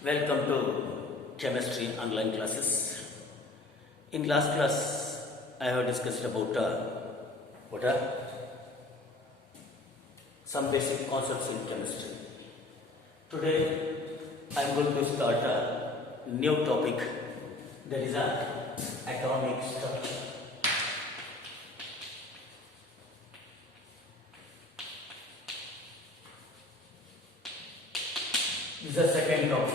Welcome to chemistry online classes. In last class, I have discussed about what are some basic concepts in chemistry. Today, I am going to start a new topic, that is atomic structure. This is the second topic.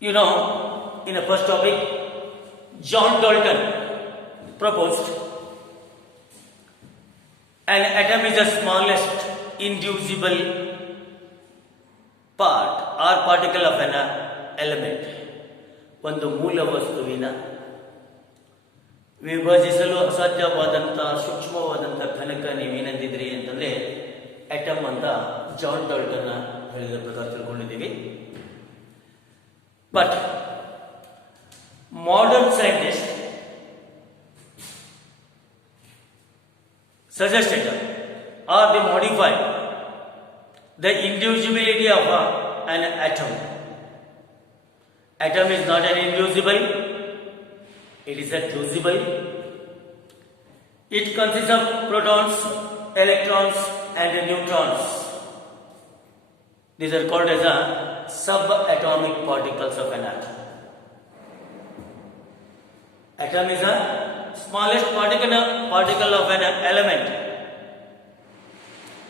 You know, in the first topic, John Dalton proposed an atom is the smallest indivisible part or particle of an element. ಒಂದು ಮೂಲ ವಸ್ತುವಿನ ವಿಭಜಿಸಲು ಅಸಾಧ್ಯವಾದಂಥ ಸೂಕ್ಷ್ಮವಾದಂಥ ಘನಕ ನೀವೇನಂದಿದ್ರಿ ಅಂತಂದರೆ atom ಅಂತ John Dalton ಹೇಳಿದ ಪ್ರಕಾರ ತಿಳ್ಕೊಂಡಿದ್ದೀವಿ. But modern scientists suggested or they modified the indivisibility of an atom. Atom is not an indivisible, it is a fusible. It consists of protons, electrons and neutrons. These are called as a subatomic particles of an atom. Atom is the smallest particle of an element,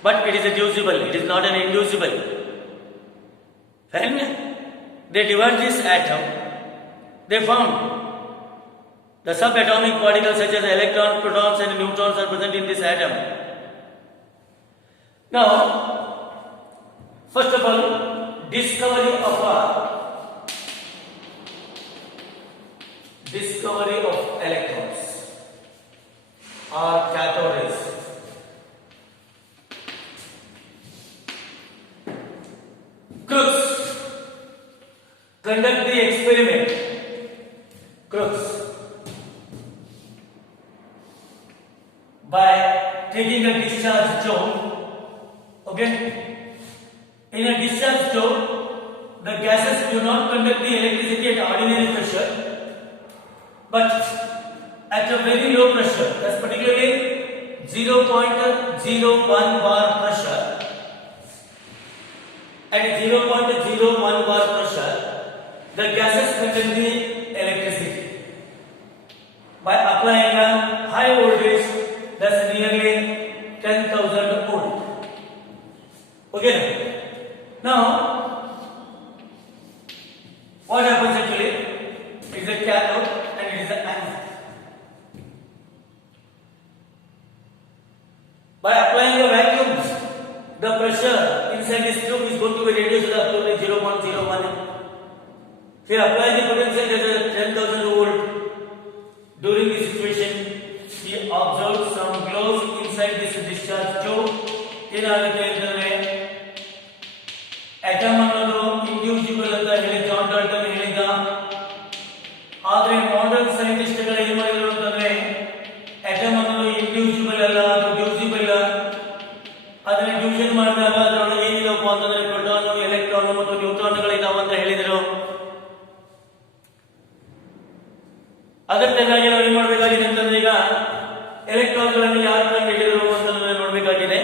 but it is a divisible, it is not an indivisible. When they divide this atom, they found the subatomic particles such as electrons, protons and neutrons are present in this atom. Now, first of all, discovery of electrons or cathode rays. Crookes conduct the experiment. Crookes, by taking a discharge tube, okay? In a discharge tube, the gases do not conduct the electricity at ordinary pressure, but at a very low pressure, that's particularly 0.01 bar pressure. At 0.01 bar pressure, the gases conduct the electricity. By applying a high voltage, that's nearly 10,000 volt. Okay? Now, what happens actually? It is a cathode and it is an anode. By applying the vacuums, the pressure inside this tube is going to be reduced up to 0.01. If you apply the potential that is 10,000 volt, during this situation, he observed some glows inside this discharge tube. Atom ಅನ್ನೋದು individual ಅಂತ ಹೇಳಿ John Dalton ಹೇಳಿದ. ಆದ್ರೆ modern ಸೈಂಟಿಸ್ಟ್ಗಳು ಏನು ಮಾಡಿದ್ರು ಅಂತಂದ್ರೆ atom ಅನ್ನೋದು individual ಅಲ್ಲ, ಅದು ಡ್ಯೂಸಿಬಲ್. ಅದನ್ನ ಡಿವಿಷನ್ ಮಾಡಿದಾಗ ಅದರೊಳಗೆ ಏನಿದೆಯಪ್ಪ ಅಂತಂದ್ರೆ ಪ್ರೋಟಾನ್, ಎಲೆಕ್ಟ್ರಾನ್ ಮತ್ತು ನ್ಯೂಟ್ರಾನ್ಗಳಿದಾವೆ ಅಂತ ಹೇಳಿದರು. ಅದಕ್ಕಾಗಿ ನಾವು ಏನು ಮಾಡಬೇಕಾಗಿದೆ ಅಂತಂದ್ರೆ ಈಗ ಎಲೆಕ್ಟ್ರಾನ್ಗಳನ್ನು ಯಾರು ಕಂಡು ಹಿಡಿದರು ಅಂತ ನೋಡಬೇಕಾಗಿದೆ.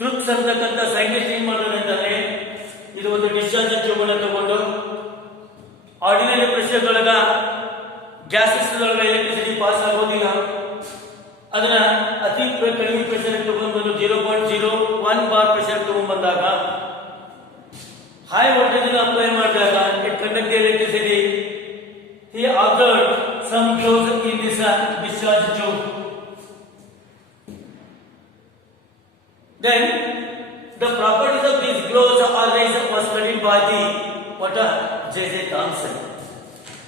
ಕ್ರೂಕ್ಸ್ ಅಂತಕ್ಕಂಥ ಸೈಂಟಿಸ್ಟ್ ಏನ್ ಮಾಡೋದು ಅಂತಂದ್ರೆ ಇದು ಒಂದು ಡಿಸ್ಚಾರ್ಜ್ ಟ್ಯೂಬ್ ಅನ್ನು ತಗೊಂಡು ಆರ್ಡಿನರಿ ಪ್ರೆಷರ್ ಒಳಗ ಗ್ಯಾಸಸ್ ಒಳಗ ಎಲೆಕ್ಟ್ರಿಸಿಟಿ ಪಾಸ್ ಆಗೋದಿಲ್ಲ, ಅದನ್ನ ಅತಿ ಕಡಿಮೆ ಪ್ರೆಷರ್ ತಗೊಂಡ್ಬಂದು 0.01 ಬಾರ್ ಪ್ರೆಷರ್ ತಗೊಂಡ್ಬಂದಾಗ ಹೈ ವೋಲ್ಟೇಜ್ ಅಪ್ಲೈ ಮಾಡಿದಾಗ it conduct electricity. He observed some glows in this discharge tube. Then the properties of these glows are studied by the J.J. Thomson.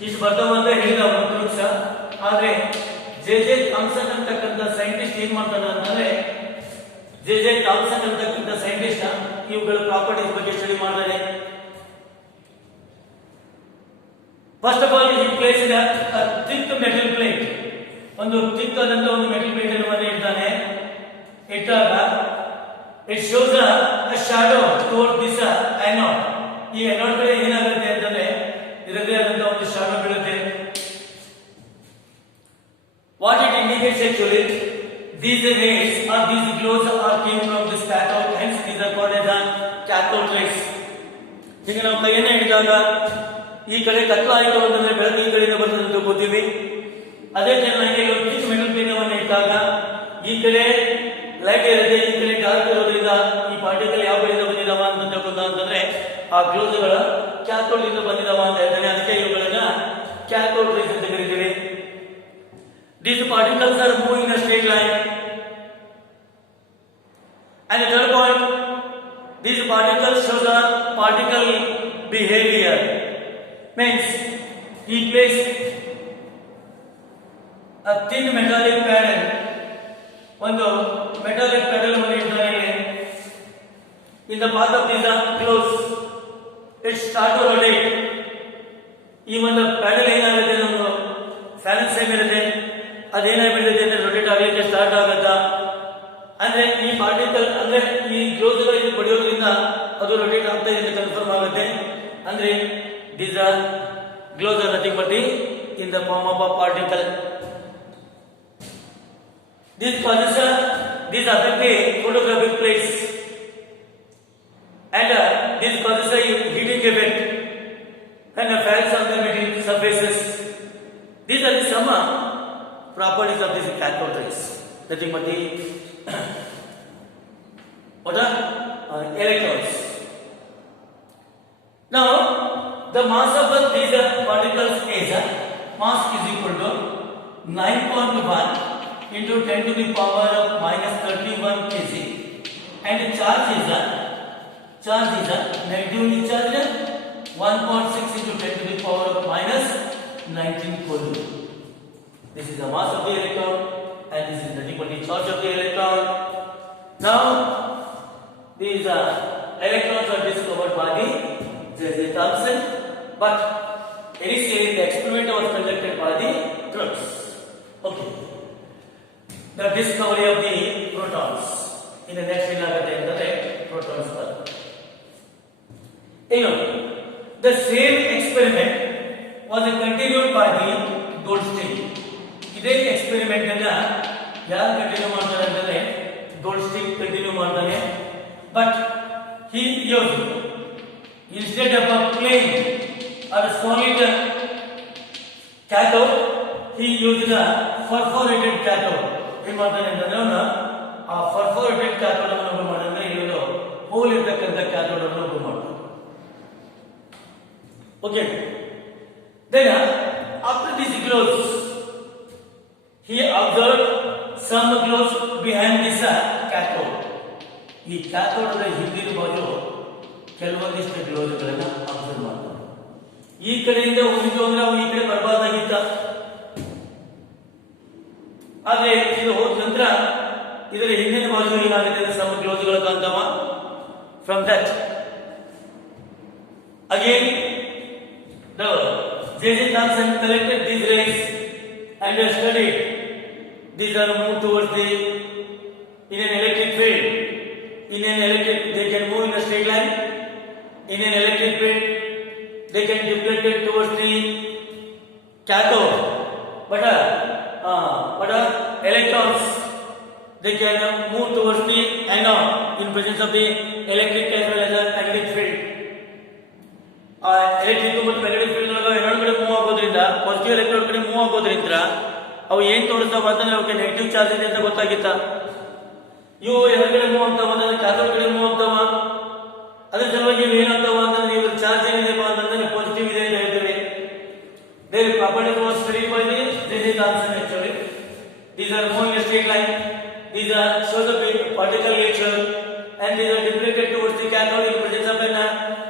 ಇಷ್ಟು ಬರ್ತಾವಂತ ಹೇಳಿದ Crookes. ಆದ್ರೆ J.J. Thomson ಅಂತಕ್ಕಂಥ scientist ಏನ್ ಮಾಡ್ತಾನೆ ಅಂತಂದ್ರೆ J.J. Thomson ಅಂತಕ್ಕಂಥ scientist ಇವುಗಳ ಪ್ರಾಪರ್ಟೀಸ್ ಬಗ್ಗೆ ಸ್ಟಡಿ ಮಾಡಿದಾನೆ. First of all, he placed a thick metal plate. ಒಂದು thick ಆದಂತ ಒಂದು metal plate ಅನ್ನು ಇಡ್ತಾನೆ. ಇಟ್ಟಾಗ It shows a shadow towards this anode. ಈ anode ಕಡೆ ಏನಾಗುತ್ತೆ ಅಂತಂದ್ರೆ ಇದರದೇ ಆದಂತ ಒಂದು shadow ಬೀಳುತ್ತೆ. What it indicates actually, these rays or these glows are came from this cathode, hence these are called as cathode rays. ಈಗ ನಾವು ಕೈಯನ್ನ ಹಿಡಿದಾಗ ಈ ಕಡೆ ಕತ್ತಲಾಯಿತು ಅಂತಂದ್ರೆ ಬೆಳಕು ಈ ಕಡೆಯಿಂದ ಬರ್ತದೆ ಅಂತ ಗೊತ್ತೀವಿ. ಅದೇ ಚೆನ್ನಾಗಿ ಪಿಚ್ ಮೆಟಲ್ ಪೇನವನ್ನು ಇಟ್ಟಾಗ ಈ ಕಡೆ ಲೈಟ್ ಇರುತ್ತೆ, ಈ ಕಡೆ ಡಾರ್ಕ್ ಇರೋದ್ರಿಂದ ಈ ಪಾರ್ಟಿಕಲ್ ಯಾವ ಕಡೆಯಿಂದ ಬಂದಿದಾವ ಅಂತ ತಿಳ್ಕೊಂಡ ಅಂತಂದ್ರೆ ಆ ಗ್ಲೋಸ್ಗಳ ಕ್ಯಾಥೋಡ್ ಇಂದ ಬಂದಿದಾವ ಅಂತ ಹೇಳ್ತಾನೆ. ಅದಕ್ಕೆ ಇವುಗಳನ್ನ ಕ್ಯಾಥೋಡ್ ರೇಸ್ ಅಂತ ಕರೀತೀವಿ. These particles are moving in a straight line. And the third point, these particles show the particle behavior. Means he placed a thin metallic paddle. ಒಂದು metallic paddle ಅನ್ನು ಇಟ್ಟಿದ್ದಾನೆ. In the path of these close, it start to rotate. ಈ ಒಂದು paddle ಏನಾಗುತ್ತೆ ನಮ್ಮದು ಫ್ಯಾಲೆನ್ಸ್ same ಇರುತ್ತೆ, ಅದೇನಾಗ್ಬಿಡುತ್ತೆ ಅಂದ್ರೆ rotate ಆಗಲಿಕ್ಕೆ ಸ್ಟಾರ್ಟ್ ಆಗುತ್ತಾ ಅಂದ್ರೆ ಈ ಪಾರ್ಟಿಕಲ್ ಅಂದ್ರೆ ಈ ಗ್ಲೋಸ್ಗಳು ಪಡೆಯೋದ್ರಿಂದ ಅದು ರೊಟೇಟ್ ಆಗ್ತಾ ಇದೆ ಅಂತ ಕನ್ಫರ್ಮ್ ಆಗುತ್ತೆ. ಅಂದ್ರೆ these glows are nothing but in the form of a particle. These affect the photographic plates and this causes a heating effect and effects on the material surfaces. These are some properties of these cathode rays. Nothing but the what are electrons. Now the mass of these particles is mass is equal to 9.1 into 10 to the power of minus 31 kg, and charge is negatively charged 1.6 into 10 to the power of minus 19 coulomb. This is the mass of the electron and this is nothing but the charge of the electron. Now these electrons are discovered by the J.J. Thomson, but initially the experiment was conducted by the Crookes. Okay. The discovery of the protons. In the next protons. The same experiment was continued by the Goldstein. ಇದೇ experiment ಅನ್ನ ಯಾರು continue ಮಾಡ್ತಾರೆ ಅಂತಂದ್ರೆ Goldstein continue ಮಾಡ್ತಾನೆ. But he used instead of a plain or a solid cathode, he used a perforated cathode. ಏನ್ ಮಾಡ್ತಾನೆ ಅಂತಂದ್ರೆ ಅವನು ಆ perforated cathode ಅನ್ನು ಉಪಯೋಗ ಮಾಡಿದ್ರೆ ಇವನು ಹೋಲ್ ಇರತಕ್ಕಂತ cathode ಅನ್ನು ಉಪಯೋಗ ಮಾಡ್ತಾನೆ. Okay. Then after this glows, he observed some glows behind this cathode. ಈ cathode ನ ಹಿಂದಿನ ಬಾಜು ಕೆಲವೊಂದಿಷ್ಟು ಗ್ಲೋಸ್ ಗಳನ್ನ ಅಬ್ಸರ್ವ್ ಮಾಡ್ತಾರೆ. ಈ ಕಡೆಯಿಂದ ಹೋಗಿದ್ದು ಅಂದ್ರೆ ಅವು ಈ ಕಡೆ ಬರಬಾರ್ದಾಗಿತ್ತ, ಆದ್ರೆ ಇದು ಹೋದ ನಂತರ ಇದರ ಹಿಂದಿನ ಬಾಜು ಏನಾಗುತ್ತೆ ಸಮ ಗ್ಲೋಸ್ ಗಳು ಕಾಣ್ತಾವ. From that again the J.J. Thomson collected these rays and studied. These are moved towards the in an electric field. In an electric, they can move in a straight line. In an electric field, they can deflect it towards the cathode. But electrons, they can move towards the anode in presence of the electric as well as the magnetic field. Electric ಮತ್ತು magnetic field ಒಳಗೆ ಎರಡು ಕಡೆ move ಆಗೋದ್ರಿಂದ positive electron ಕಡೆ move ಆಗೋದ್ರಿಂದ ಅವು ಏನ್ ತೋರಿಸ್ತಾವ ಅಂತಂದ್ರೆ ಅವಕ್ಕೆ ನೆಗೆಟಿವ್ ಚಾರ್ಜ್ ಇದೆ ಅಂತ ಗೊತ್ತಾಗಿತ್ತ. ಇವು ಎರಡು ಕಡೆ ಮೂವ್ ಆಗ್ತಾವ ಅಂತಂದ್ರೆ ಕ್ಯಾಥೋಡ್ ಕಡೆ ಮೂವ್ ಆಗ್ತಾವ. ಅದ್ರ ಸಲುವಾಗಿ ಇವು ಏನಾಗ್ತಾವ ಅಂತಂದ್ರೆ ಇವ್ರ ಚಾರ್ಜ್ ಏನಿದೆ ಅಂತಂದ್ರೆ ಪಾಸಿಟಿವ್ ಇದೆ ಅಂತ ಹೇಳ್ತೀವಿ. Their property was studied by the J.J. Thomson actually. These are moving in a straight line. These are show the particle nature and these are deflected towards the cathode in presence of an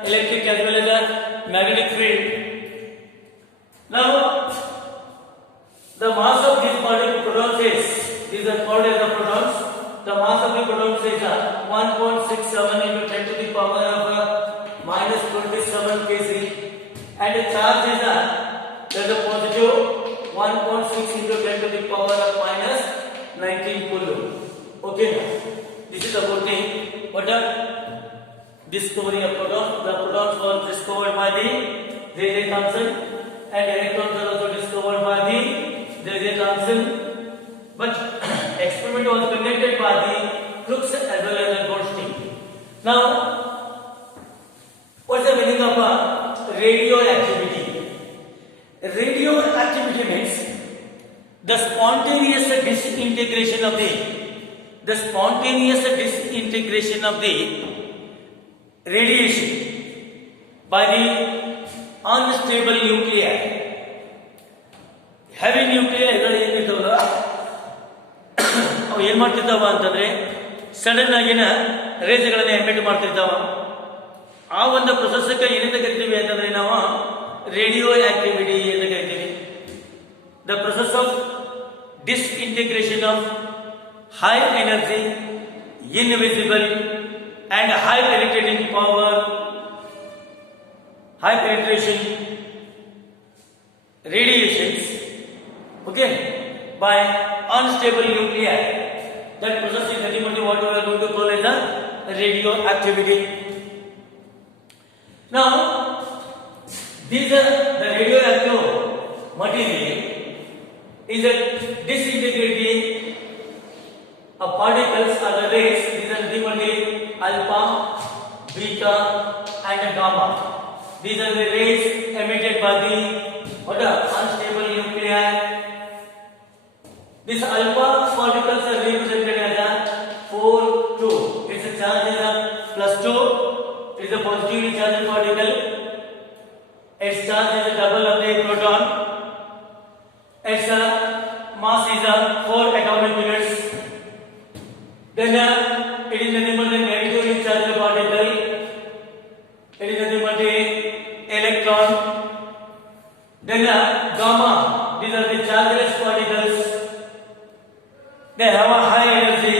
electric as well as a magnetic field. Now the mass of these protons is, these are called as the protons. The mass of the protons is 1.67 into 10 to the power of minus 27 kg, and the charge is the positive 1.6 into 10 to the power of minus 19 coulomb. Okay, this is about the what a discovery of protons. The protons were discovered by the J.J. Thomson, and electrons are also discovered by the J.J. Thomson. But experiment was conducted by the Crookes as well as the Goldstein. Now, what's the meaning of radioactivity? Radioactivity means the spontaneous disintegration of the radiation by the unstable nuclei. Heavy nuclei ಏನಿರ್ತಾವಲ್ಲ ಅವು ಏನು ಮಾಡ್ತಿರ್ತಾವ ಅಂತಂದ್ರೆ sudden ಆಗಿನ ರೇಸ್ಗಳನ್ನು emit ಮಾಡ್ತಿರ್ತಾವ. ಆ ಒಂದು ಪ್ರೊಸೆಸ್ಗೆ ಏನಂತ ಕರಿತೀವಿ ಅಂತಂದ್ರೆ ನಾವು ರೇಡಿಯೋ ಆಕ್ಟಿವಿಟಿ ಅಂತ ಕರಿತೀವಿ. The process of disintegration of high energy, invisible and high penetrating power, high penetration radiations, okay, by unstable nuclei. That process is nothing but what we are going to call as the radioactivity. Now, these are the radioactive material is a disintegrating of particles or the rays. These are nothing alpha, beta and gamma. These are the rays emitted by the unstable nuclei. These alpha particles are represented as a 4, 2. Its charge is a +2. It is a positively charged particle. Its charge is a double of the proton. Its mass is 4 atomic units. Then it is nothing but the negatively charged particle. It is nothing but the electron. Then gamma. These are the chargeless particles. They have a high energy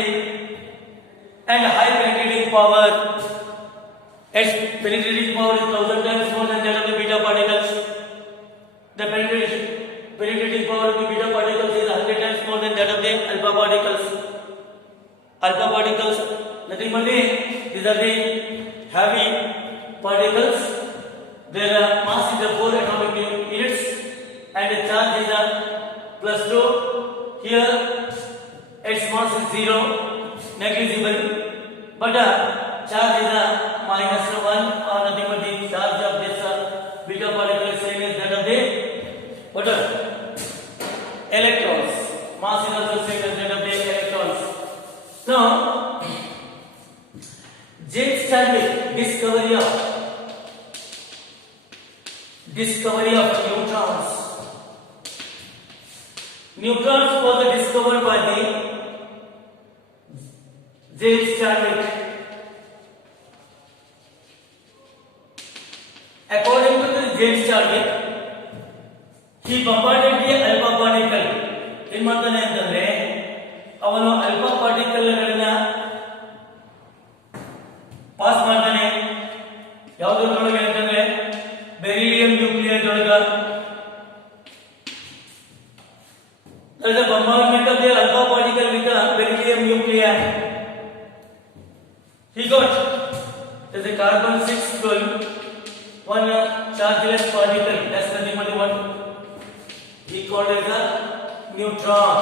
and high penetrating power. Its penetrating power is 1000 times more than that of the beta particles. The penetrating power of the beta particles is 100 times more than that of the alpha particles. Alpha particles, nothing but these are the heavy particles. Their mass is 4 atomic units and the charge is +2. Here, its mass is 0, negligible, but charge is -1 or nothing but the charge of this beta particle is same as that of the electrons. Mass is also same as that of the electrons. Now, James Chadwick discovery of neutrons. Neutrons was discovered by the James Chadwick. According to the James Chadwick, he bombarded the alpha particle. ಏನು ಮಾಡ್ತಾನೆ ಅಂತಂದ್ರೆ ಅವನು alpha ಪಾರ್ಟಿಕಲ್ಗಳನ್ನ pass ಮಾಡ್ತಾನೆ. ಯಾವುದರೊಳಗೆ ಅಂತಂದ್ರೆ beryllium nuclear ಒಳಗ. There is a bombardment of the alpha particle with the beryllium nuclei. He got there is a carbon 612, one chargeless particle. That's nothing but what he called as a neutron.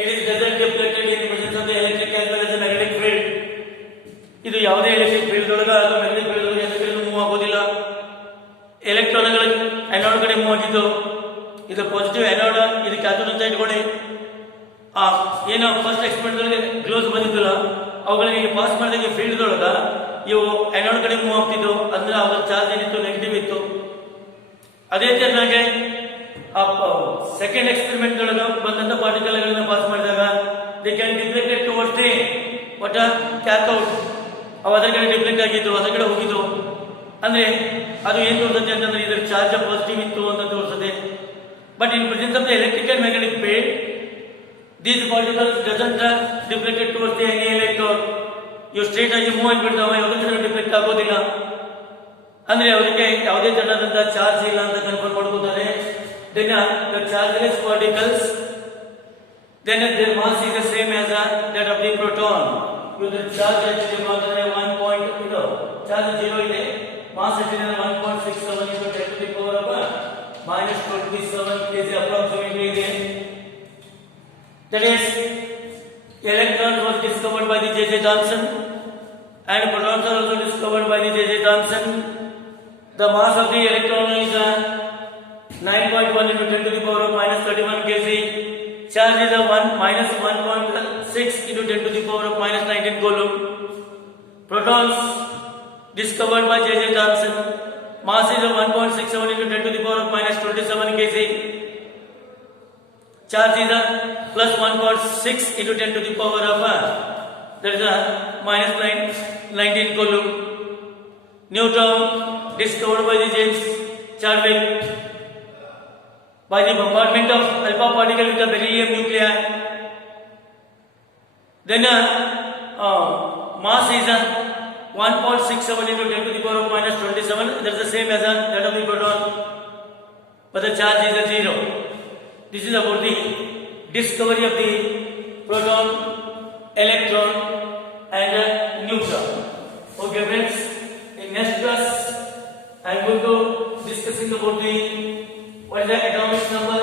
It is doesn't deflected in the presence of the electric as well as the magnetic field. ಇದು ಯಾವುದೇ electric field ಒಳಗ ಅಥವಾ magnetic field ಒಳಗೆ ಎಲ್ಲಿ move ಆಗೋದಿಲ್ಲ. ಎಲೆಕ್ಟ್ರಾನ್ಗಳು ಅನೋಡ್ ಕಡೆ move ಆಗಿದ್ದು, ಇದು ಪಾಸಿಟಿವ್ ಅನೋಡ್, ಇದು ಕ್ಯಾಥೋಡ್ ಅಂತ ಇಟ್ಕೊಳ್ಳಿ. ಏನು ಫಸ್ಟ್ ಎಕ್ಸ್ಪೆರಿಮೆಂಟ್ ಒಳಗೆ ಗ್ಲೋಸ್ ಬಂದಿದ್ದಲ್ಲ, ಅವುಗಳಿಗೆ ಪಾಸ್ ಮಾಡಿದಾಗ ಫೀಲ್ಡ್ ಒಳಗ ಇವು ಅನೋಡ್ ಕಡೆ ಮೂವ್ ಆಗ್ತಿದ್ದು, ಅಂದ್ರೆ ಅವರ ಚಾರ್ಜ್ ಏನಿತ್ತು ನೆಗೆಟಿವ್ ಇತ್ತು. ಅದೇ ಚೆನ್ನಾಗಿ ಸೆಕೆಂಡ್ ಎಕ್ಸ್ಪೆರಿಮೆಂಟ್ ಒಳಗ ಬಂದಂತ ಪಾರ್ಟಿಕಲ್ಗಳನ್ನ ಪಾಸ್ ಮಾಡಿದಾಗ they can deflected towards the cathode. ಅವು ಅದರ ಕಡೆ ಡಿಫ್ಲೆಕ್ಟ್ ಆಗಿದ್ದು, ಅದರ ಕಡೆ ಹೋಗಿದ್ದು. ಅಂದ್ರೆ ಅದು ಏನ್ ತೋರಿಸುತ್ತೆ ಅಂತಂದ್ರೆ ಇದರ ಚಾರ್ಜ್ ಪಾಸಿಟಿವ್ ಇತ್ತು ಅಂತ ತೋರಿಸುತ್ತೆ. But in presence of the electric and magnetic field, these particles doesn't deflected towards the any electrode. ಇವು ಸ್ಟ್ರೇಟ್ ಆಗಿ ಮೂವ್ ಆಗಿಬಿಡ್ತಾವೆ, ಯಾವುದೇ ತರ ಡಿಫ್ಲೆಕ್ಟ್ ಆಗೋದಿಲ್ಲ. ಅಂದ್ರೆ ಅವರಿಗೆ ಯಾವುದೇ ತರಹದಂತಹ ಚಾರ್ಜ್ ಇಲ್ಲ ಅಂತ ಕನ್ಫರ್ಮ್ ಮಾಡ್ಕೋತಾರೆ. Then the chargeless particles, then their mass is the same as that of the proton. ಇದ್ರ ಚಾರ್ಜ್ ಎಷ್ಟಿದೆ ಅಂತಂದ್ರೆ 1 ಪಾಯಿಂಟ್ ಇದು ಚಾರ್ಜ್ 0 ಇದೆ, ಮಾಸ್ ಎಷ್ಟಿದೆ 1.67 into 10 to the power of -27 kg approximately ಇದೆ. That is, electron was discovered by the J.J. Thomson and protons are also discovered by the J.J. Thomson. The mass of the electron is 9.1 into 10 to the power of -31 kg. Charge is -1.6 into 10 to the power of -19 coulomb. Protons discovered by J.J. Thomson. Mass is 1.67 into 10 to the power of -27 kg. Charge is plus 1.6 into 10 to the power of that is -19 coulomb. Neutron discovered by the James Chadwick by the bombardment of alpha particle with the beryllium nuclei. Then mass is 1.67 into 10 to the power of -27. That's the same as that of the proton, but the charge is 0. This is about the discovery of the proton, electron and neutron. Okay friends, in next class I am going to discussing about the what is the atomic number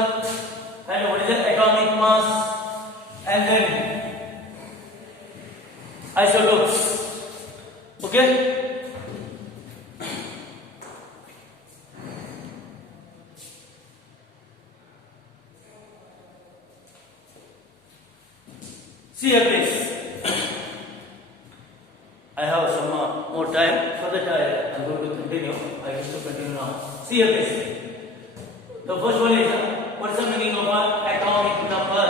and what is the atomic mass and then isotopes. Okay. See here please. I have some more time, for that I am going to continue. I wish to continue now. See here please. The first one is what is the meaning of atomic number?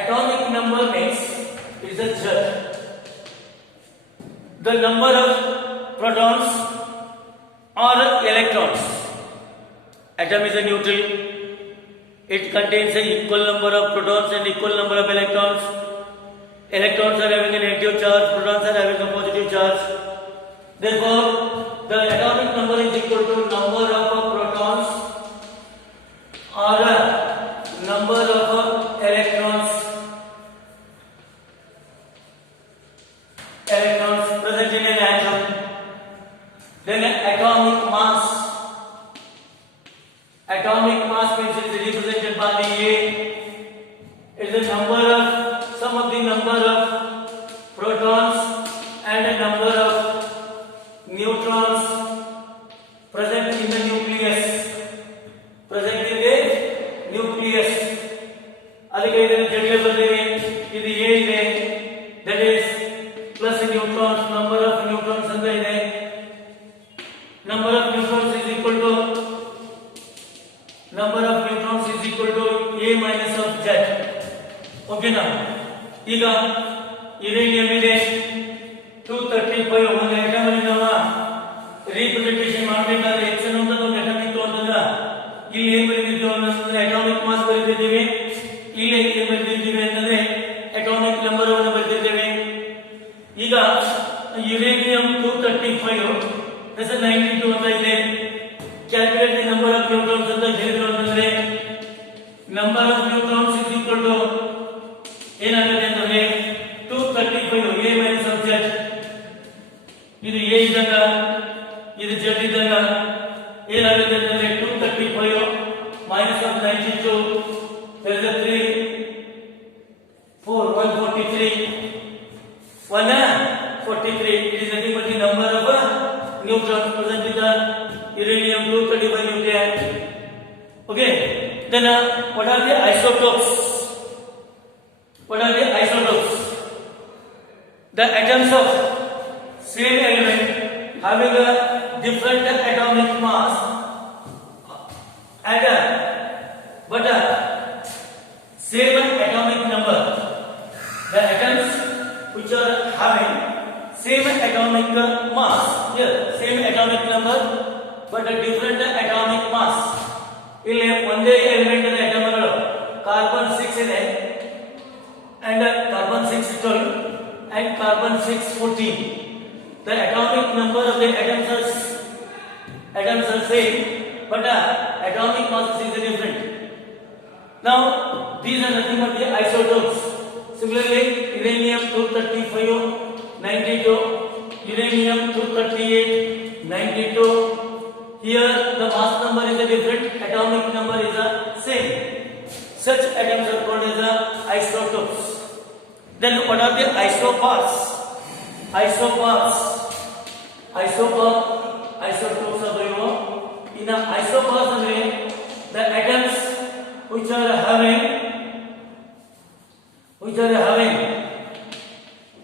Atomic number means it is a judge. The number of protons or electrons. Atom is a neutral. It contains an equal number of protons and equal number of electrons. Electrons are having a negative charge, protons are having a positive charge. Therefore, the atomic number is equal to number of protons or number of electrons present in an atom. Then atomic mass. Atomic mass means it is represented by the A. It is the number of sum of the number of protons and a number of neutrons present in the nucleus. Present in the nucleus. ಅದಕ್ಕೆ ಇದನ್ನು ಜಡಿಗೆ ಬರೆದಿದೆ. ಇದು A ಇದೆ. That is plus neutrons, number of neutrons ಅಂತ ಇದೆ. Number of neutrons is equal to A minus of Z. Okay now. ಈಗ uranium ಇದೆ 235 ಒಂದು atom ಅಲ್ಲಿ ನಾವು representation ಮಾಡಬೇಕಾದ್ರೆ H ಅಂತ ಒಂದು atom ಇತ್ತು ಅಂತಂದ್ರೆ ಇಲ್ಲಿ ಏನು ಬರೆದಿದ್ದೀವಿ ಅಂತಂದ್ರೆ atomic mass ಬರೆದಿದ್ದೀವಿ. ಇಲ್ಲಿ ಏನು ಬರೆದಿದ್ದೀವಿ ಅಂತಂದ್ರೆ atomic number ಅನ್ನು ಬರೆದಿದ್ದೇವೆ. ಈಗ ಯುರೇನಿಯಂ 235 plus 92 ಅಂತ ಇದೆ. Calculate the number of neutrons ಅಂತ ಹೇಳಿದ್ರು ಅಂತಂದ್ರೆ number of neutrons is equal to ಏನಾಗುತ್ತೆ ಅಂತಂದ್ರೆ 235 A minus of Z. ಇದು A ಇದ್ದಾಗ ಇದು Z ಇದ್ದಾಗ ಏನಾಗುತ್ತೆ ಅಂತಂದ್ರೆ 235 minus of 92 there is a 3 4 143 143. It is nothing but the number of neutrons present in the uranium 235 nuclei. Okay, then what are the isotopes? What are the isotopes? The atoms of same element having a different atomic mass and but same atomic number. The atoms which are having same atomic mass, here same atomic number but a different atomic mass. ಇಲ್ಲಿ ಒಂದೇ element ನ ಅಟಮ್ಗಳು carbon 6 ಇದೆ and carbon 6 12 and carbon 6 14. The atomic number of the atoms are same but atomic mass is different. Now these are nothing but the isotopes. Similarly uranium 235 92, uranium 238 92. Here the mass number is a different, atomic number is a same. Such atoms are called as the isotopes. Then what are the isotopes? Isotopes are in a isotopes the atoms which are having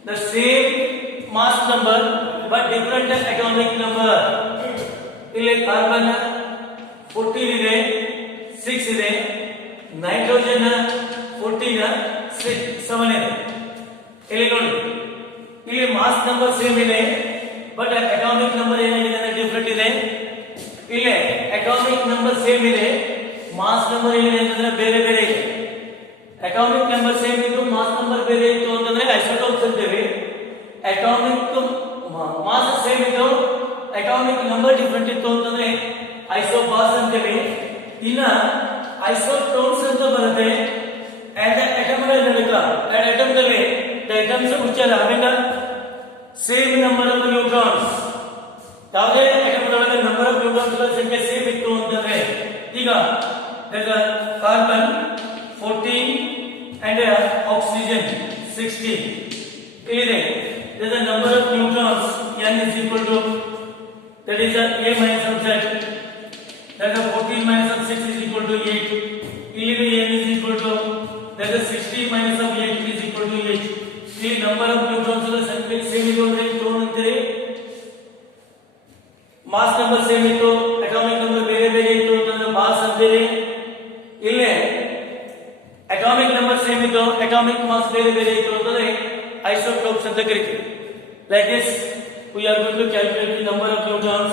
the same mass number but different atomic number. ಇಲ್ಲಿ carbon 14 ಇದೆ, 6 ಇದೆ, nitrogen 14 7 ಇದೆ. ಇಲ್ಲಿ ನೋಡಿ, ಇಲ್ಲಿ mass number same ಇದೆ but atomic number ಏನಾಗಿದೆ ಅಂದ್ರೆ ಡಿಫರೆಂಟ್ ಇದೆ. ಇಲ್ಲಿ ಅಟಾಮಿಕ್ ನಂಬರ್ ಸೇಮ್ ಇದೆ, ಮಾಸ್ ನಂಬರ್ ಏನಿದೆ ಅಂತಂದ್ರೆ ಬೇರೆ ಬೇರೆ ಇದೆ. ಅಟಾಮಿಕ್ ನಂಬರ್ ಸೇಮ್ ಇದ್ದು ಮಾಸ್ ನಂಬರ್ ಬೇರೆ ಇತ್ತು ಅಂತಂದ್ರೆ ಐಸೋಟೋಪ್ಸ್ ಅಂತೇವೆ. ಅಟಾಮಿಕ್ ಮಾಸ್ ಸೇಮ್ ಇದ್ದು ಅಟಾಮಿಕ್ ನಂಬರ್ ಡಿಫರೆಂಟ್ ಇತ್ತು ಅಂತಂದ್ರೆ ಐಸೋಪಾಸ್ ಅಂತೇವೆ. ಇನ್ನ ಐಸೋಟೋಪ್ಸ್ ಅಂತ ಬರುತ್ತೆ. ಅಟಮ್ಗಳಲ್ಲಿ the atoms which are having a same number of neutrons. ಯಾವುದೇ ಅಟಮ್ಗಳಲ್ಲಿ ನಂಬರ್ ಆಫ್ ನ್ಯೂಟ್ರಾನ್ಸ್ ಗಳ ಸಂಖ್ಯೆ ಸೇಮ್ ಇತ್ತು ಅಂತಂದ್ರೆ ಈಗ ಕಾರ್ಬನ್ 14 and oxygen 16 ಇಲ್ಲಿದೆ. there is a number of neutrons n is equal to that is a minus of z, that is 14 minus of 6 is equal to 8. ಇಲ್ಲಿ n is equal to that is 60 minus of 8 is equal to 8. ಈ number of neutrons ಗಳ ಸಂಖ್ಯೆ same ಇದೆ ಅಂದ್ರೆ ಏನು ಅಂತೀರಿ? Mass number same ಇತ್ತು, atomic number ಬೇರೆ ಬೇರೆ ಇತ್ತು ಅಂತಂದ್ರೆ ಮಾಸ್ ಅಂತೀರಿ. ಇಲ್ಲಿ ಅಟಾಮಿಕ್ ನಂಬರ್ ಸೇಮ್ ಇತ್ತು, ಅಟಾಮಿಕ್ ಮಾಸ್ ಬೇರೆ ಬೇರೆ ಇತ್ತು ಅಂತಂದ್ರೆ ಐಸೋಟೋಪ್ಸ್ ಅಂತ ಕರೀತೀವಿ. Like this we are going to calculate the number of neutrons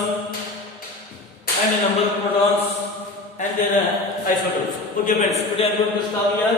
and the number of protons and their isotopes. Okay friends, today I am going to stop here.